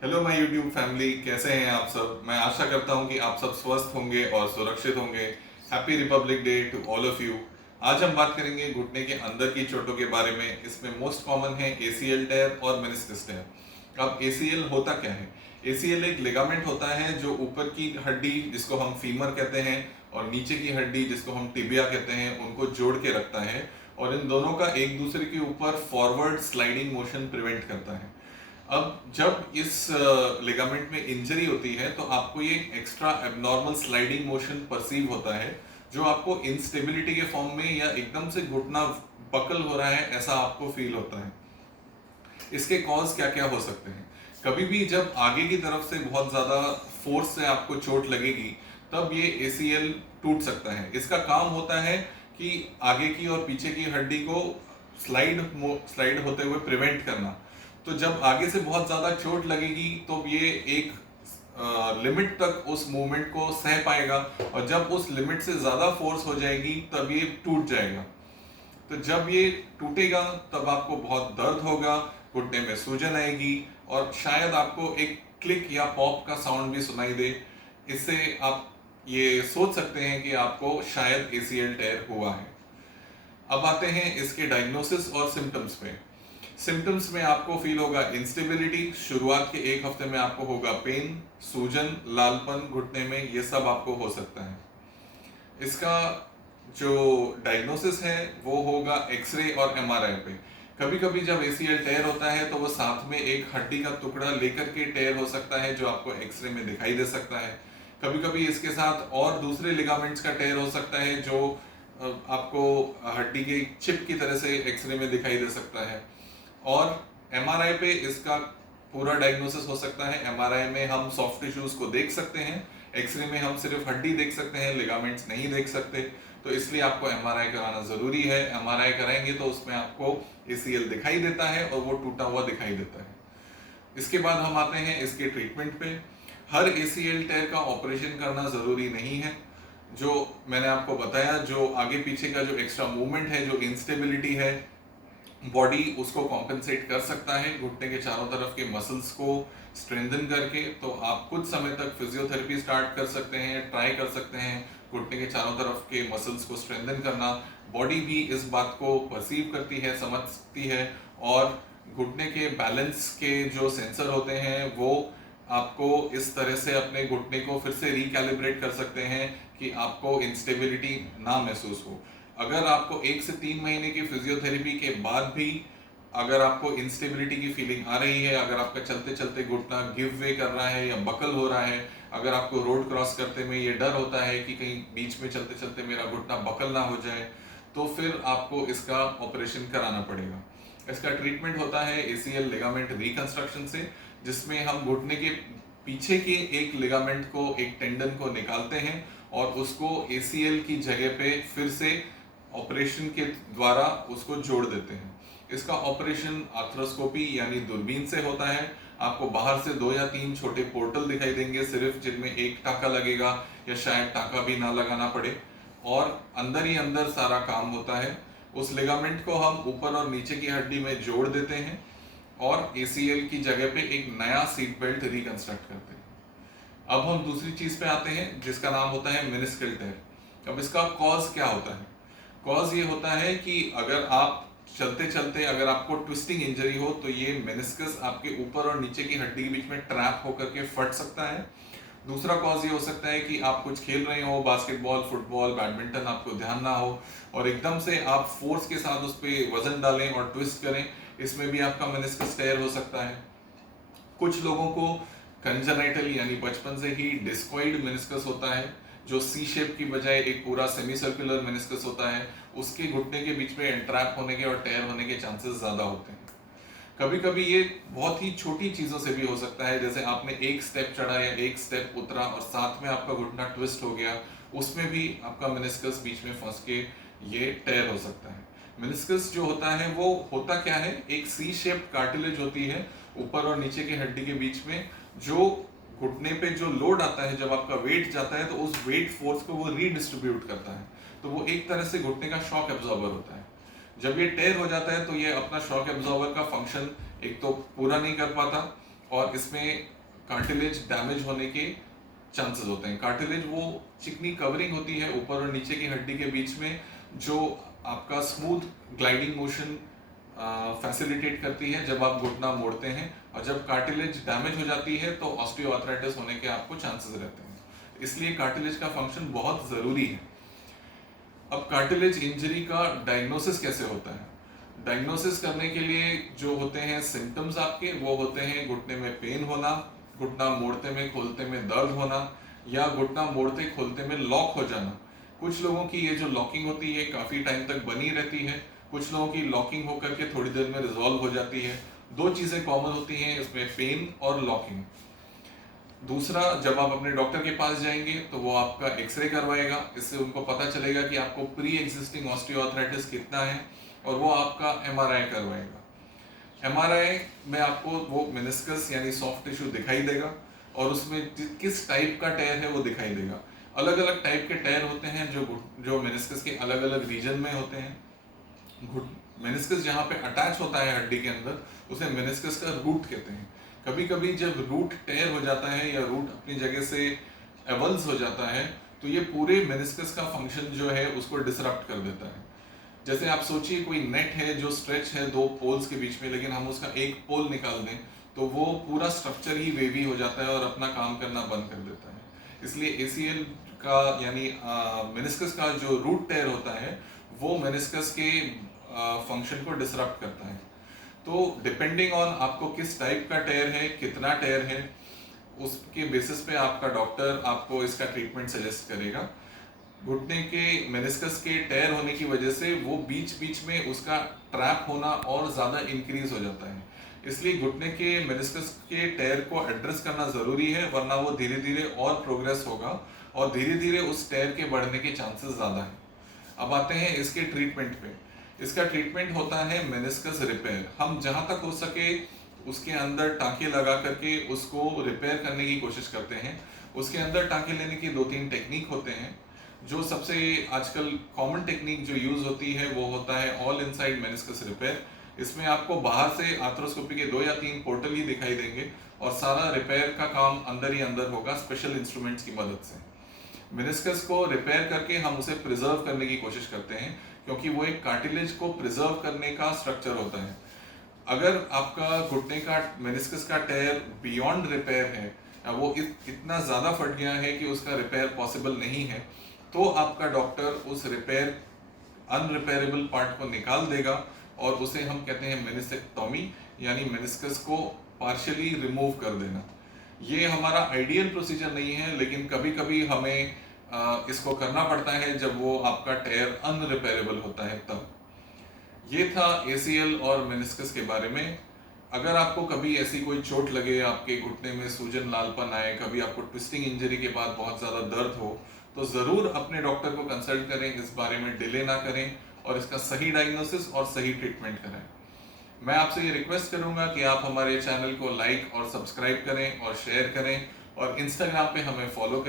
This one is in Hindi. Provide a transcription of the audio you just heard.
हेलो माय यूट्यूब फैमिली, कैसे हैं आप सब। मैं आशा करता हूं कि आप सब स्वस्थ होंगे और सुरक्षित होंगे। Happy Republic Day to all of you. आज हम बात करेंगे घुटने के अंदर की चोटों के बारे में। इसमें मोस्ट कॉमन है एसीएल टेयर और मेनिस्कस टेयर। अब एसीएल होता क्या है? एसीएल एक लिगामेंट होता है जो ऊपर की हड्डी जिसको हम फीमर कहते हैं और नीचे की हड्डी जिसको हम टिबिया कहते हैं उनको जोड़ के रखता है, और इन दोनों का एक दूसरे के ऊपर फॉरवर्ड स्लाइडिंग मोशन प्रिवेंट करता है। अब जब इस लिगामेंट में इंजरी होती है तो आपको ये extra abnormal sliding motion perceive होता है, जो आपको इंस्टेबिलिटी के फॉर्म में या एकदम से घुटना बकल हो रहा है ऐसा आपको फील होता है। इसके कॉज क्या क्या हो सकते हैं? कभी भी जब आगे की तरफ से बहुत ज्यादा फोर्स से आपको चोट लगेगी तब ये एसीएल टूट सकता है। इसका काम होता है कि आगे की और पीछे की हड्डी को स्लाइड होते हुए प्रिवेंट करना। तो जब आगे से बहुत ज्यादा चोट लगेगी तो ये एक लिमिट तक उस मूवमेंट को सह पाएगा, और जब उस लिमिट से ज्यादा फोर्स हो जाएगी तब ये टूट जाएगा। तो जब ये टूटेगा तब आपको बहुत दर्द होगा, घुटने में सूजन आएगी और शायद आपको एक क्लिक या पॉप का साउंड भी सुनाई दे। इससे आप ये सोच सकते हैं कि आपको शायद एसीएल टेयर हुआ है। अब आते हैं इसके डायग्नोसिस और सिम्टम्स पे। सिम्टम्स में आपको फील होगा इंस्टेबिलिटी। शुरुआत के एक हफ्ते में आपको होगा पेन, सूजन, लालपन घुटने में, ये सब आपको हो सकता है। इसका जो डायग्नोसिस है वो होगा एक्सरे और एमआरआई पे। कभी कभी जब एसीएल टेयर होता है तो वो साथ में एक हड्डी का टुकड़ा लेकर के टेयर हो सकता है जो आपको एक्सरे में दिखाई दे सकता है। कभी कभी इसके साथ और दूसरे लिगामेंट्स का टेयर हो सकता है जो आपको हड्डी के चिप की तरह से एक्सरे में दिखाई दे सकता है। और एमआरआई पे इसका पूरा डायग्नोसिस हो सकता है। एमआरआई में हम सॉफ्ट टिश्यूज को देख सकते हैं, एक्सरे में हम सिर्फ हड्डी देख सकते हैं, लिगामेंट्स नहीं देख सकते। तो इसलिए आपको एमआरआई कराना जरूरी है। एमआरआई कराएंगे तो उसमें आपको एसीएल दिखाई देता है और वो टूटा हुआ दिखाई देता है। इसके बाद हम आते हैं इसके ट्रीटमेंट पे। हर एसीएल टेयर का ऑपरेशन करना जरूरी नहीं है। जो मैंने आपको बताया, जो आगे पीछे का जो एक्स्ट्रा मूवमेंट है, जो इंस्टेबिलिटी है, बॉडी उसको कॉम्पेंसेट कर सकता है घुटने के चारों तरफ के मसल्स को स्ट्रेंथन करके। तो आप कुछ समय तक फिजियोथेरेपी स्टार्ट कर सकते हैं, ट्राई कर सकते हैं घुटने के चारों तरफ के मसल्स को स्ट्रेंथन करना। बॉडी भी इस बात को परसीव करती है, समझती है, और घुटने के बैलेंस के जो सेंसर होते हैं वो आपको इस तरह से अपने घुटने को फिर से रिकैलिब्रेट कर सकते हैं कि आपको इंस्टेबिलिटी ना महसूस हो। अगर आपको 1 से 3 महीने की फिजियोथेरेपी के बाद भी अगर आपको इंस्टेबिलिटी की फीलिंग आ रही है, अगर आपका चलते चलते घुटना गिव वे कर रहा है या बकल हो रहा है, अगर आपको रोड क्रॉस करते में ये डर होता है कि कहीं बीच में चलते चलते मेरा घुटना बकल ना हो जाए, तो फिर आपको इसका ऑपरेशन कराना पड़ेगा। इसका ट्रीटमेंट होता है एसीएल लिगामेंट रिकंस्ट्रक्शन से, जिसमें हम घुटने के पीछे के एक लिगामेंट को, एक टेंडन को निकालते हैं और उसको एसीएल की जगह पे फिर से ऑपरेशन के द्वारा उसको जोड़ देते हैं। इसका ऑपरेशन आर्थ्रोस्कोपी यानी दूरबीन से होता है। आपको बाहर से 2 या 3 छोटे पोर्टल दिखाई देंगे सिर्फ, जिनमें एक टाका लगेगा या शायद टाका भी ना लगाना पड़े, और अंदर ही अंदर सारा काम होता है। उस लिगामेंट को हम ऊपर और नीचे की हड्डी में जोड़ देते हैं और एसीएल की जगह पे एक नया सीट बेल्ट रिकंस्ट्रक्ट करते हैं। अब हम दूसरी चीज पे आते हैं जिसका नाम होता है मेनिस्कल टेयर। अब इसका कॉज क्या होता है? कॉज ये होता है कि अगर आप चलते चलते अगर आपको ट्विस्टिंग इंजरी हो तो ये मेनिस्कस आपके ऊपर और नीचे की हड्डी के बीच में ट्रैप होकर के फट सकता है। दूसरा कॉज ये हो सकता है कि आप कुछ खेल रहे हो, बास्केटबॉल, फुटबॉल, बैडमिंटन, आपको ध्यान ना हो और एकदम से आप फोर्स के साथ उस पर वजन डालें और ट्विस्ट करें, इसमें भी आपका मेनिस्कस टेयर हो सकता है। कुछ लोगों को कंजेनाइटल यानी बचपन से ही डिस्कॉइड मेनिस्कस होता है, जो सी शेप की बजाय एक पूरा सेमी सर्कुलर मेनिस्कस होता है। उसके घुटने के बीच में एंट्रैप होने के और टेयर होने के चांसेस ज्यादा होते हैं। कभी कभी ये बहुत ही छोटी चीजों से भी हो सकता है, जैसे आपने एक स्टेप चढ़ा या एक स्टेप उतरा और साथ में आपका घुटना ट्विस्ट हो गया, उसमें भी आपका मेनिस्कस बीच में फंस के ये टेयर हो सकता है। मेनिस्कस जो होता है वो होता क्या है, एक सी शेप कार्टिलेज होती है ऊपर और नीचे की हड्डी के बीच में, जो घुटने पे जो लोड आता है, जब आपका वेट जाता है तो उस वेट फोर्स को वो रीडिस्ट्रीब्यूट करता है। तो वो एक तरह से घुटने का शॉक एब्जॉर्बर होता है। जब ये टेयर हो जाता है तो ये अपना शॉक एब्जॉर्बर का फंक्शन एक तो पूरा नहीं कर पाता, और इसमें कार्टिलेज डैमेज होने के चांसेस होते हैं। कार्टिलेज वो चिकनी कवरिंग होती है ऊपर और नीचे की हड्डी के बीच में, जो आपका स्मूथ ग्लाइडिंग मोशन फैसिलिटेट करती है जब आप घुटना मोड़ते हैं। और जब कार्टिलेज डैमेज हो जाती है तो ऑस्टियोआर्थराइटिस होने के आपको चांसेस रहते हैं। इसलिए कार्टिलेज का फंक्शन बहुत ज़रूरी है। अब कार्टिलेज इंजरी का डायग्नोसिस कैसे होता है? डायग्नोसिस करने के लिए जो होते हैं सिम्टम्स आपके, वो होते हैं घुटने में पेन होना, घुटना मोड़ते में खोलते में दर्द होना, या घुटना मोड़ते खोलते में लॉक हो जाना। कुछ लोगों की ये जो लॉकिंग होती है काफ़ी टाइम तक बनी रहती है, कुछ लोगों की लॉकिंग होकर के थोड़ी देर में रिजॉल्व हो जाती है। दो चीज़ें कॉमन होती हैं इसमें, पेन और लॉकिंग। दूसरा, जब आप अपने डॉक्टर के पास जाएंगे तो वो आपका एक्सरे करवाएगा, इससे उनको पता चलेगा कि आपको प्री एग्जिस्टिंग ऑस्टियोआर्थराइटिस कितना है, और वो आपका एमआरआई करवाएगा। एमआरआई में आपको वो मेनिस्कस यानी सॉफ्ट टिश्यू दिखाई देगा, और उसमें किस टाइप का टेयर है वो दिखाई देगा। अलग अलग टाइप के टेयर होते हैं जो मेनिस्कस के अलग अलग रीजन में होते हैं। मेनिस्कस जहाँ पे अटैच होता है हड्डी के अंदर, उसे मेनिस्कस का रूट कहते हैं। कभी कभी जब रूट टेयर हो जाता है या रूट अपनी जगह से एवल्स हो जाता है, तो ये पूरे मेनिस्कस का फंक्शन जो है उसको डिसरप्ट कर देता है। जैसे आप सोचिए कोई नेट है जो स्ट्रेच है दो पोल्स के बीच में, लेकिन हम उसका एक पोल निकाल दें तो वो पूरा स्ट्रक्चर ही वेवी हो जाता है और अपना काम करना बंद कर देता है। इसलिए एसीएल का यानी मेनिस्कस का जो रूट टेयर होता है वो मेनिस्कस के फंक्शन को डिसरप्ट करता है। तो डिपेंडिंग ऑन आपको किस टाइप का टेयर है, कितना टेयर है, उसके बेसिस पे आपका डॉक्टर आपको इसका ट्रीटमेंट सजेस्ट करेगा। घुटने के मेनिस्कस के टेयर होने की वजह से वो बीच बीच में उसका ट्रैप होना और ज़्यादा इंक्रीज हो जाता है। इसलिए घुटने के मेनिस्कस के टेयर को एड्रेस करना ज़रूरी है, वरना वो धीरे धीरे और प्रोग्रेस होगा और धीरे धीरे उस टेयर के बढ़ने के चांसेस ज़्यादा हैं। अब आते हैं इसके ट्रीटमेंट पे। इसका ट्रीटमेंट होता है मेनिस्कस रिपेयर। हम जहाँ तक हो सके उसके अंदर टाँके लगा करके उसको रिपेयर करने की कोशिश करते हैं। उसके अंदर टाँके लेने की 2-3 टेक्निक होते हैं। जो सबसे आजकल कॉमन टेक्निक जो यूज होती है वो होता है ऑल इनसाइड मेनिस्कस रिपेयर। इसमें आपको बाहर से आर्थ्रोस्कोपी के 2 या 3 पोर्टल ही दिखाई देंगे और सारा रिपेयर का काम अंदर ही अंदर होगा स्पेशल इंस्ट्रूमेंट्स की मदद से। मेनिस्कस को रिपेयर करके हम उसे प्रिजर्व करने की कोशिश करते हैं, क्योंकि वो एक कार्टिलेज को प्रिजर्व करने का स्ट्रक्चर होता है। अगर आपका घुटने का मेनिस्कस का टेयर बियॉन्ड रिपेयर है, वो इतना ज़्यादा फट गया है कि उसका रिपेयर पॉसिबल नहीं है, तो आपका डॉक्टर उस रिपेयर अनरिपेयरेबल पार्ट को निकाल देगा और उसे हम कहते हैं मेनिसेक्टोमी, यानी मेनिस्कस को पार्शियली रिमूव कर देना। ये हमारा आइडियल प्रोसीजर नहीं है, लेकिन कभी कभी हमें इसको करना पड़ता है जब वो आपका टेयर अनरिपेयरेबल होता है तब। ये था एसीएल और मेनिस्कस के बारे में। अगर आपको कभी ऐसी कोई चोट लगे, आपके घुटने में सूजन लालपन आए, कभी आपको ट्विस्टिंग इंजरी के बाद बहुत ज़्यादा दर्द हो, तो ज़रूर अपने डॉक्टर को कंसल्ट करें, इस बारे में डिले ना करें और इसका सही डायग्नोसिस और सही ट्रीटमेंट करें। मैं आपसे ये रिक्वेस्ट करूंगा कि आप हमारे चैनल को लाइक और सब्सक्राइब करें और शेयर करें और इंस्टाग्राम पे हमें फॉलो करें।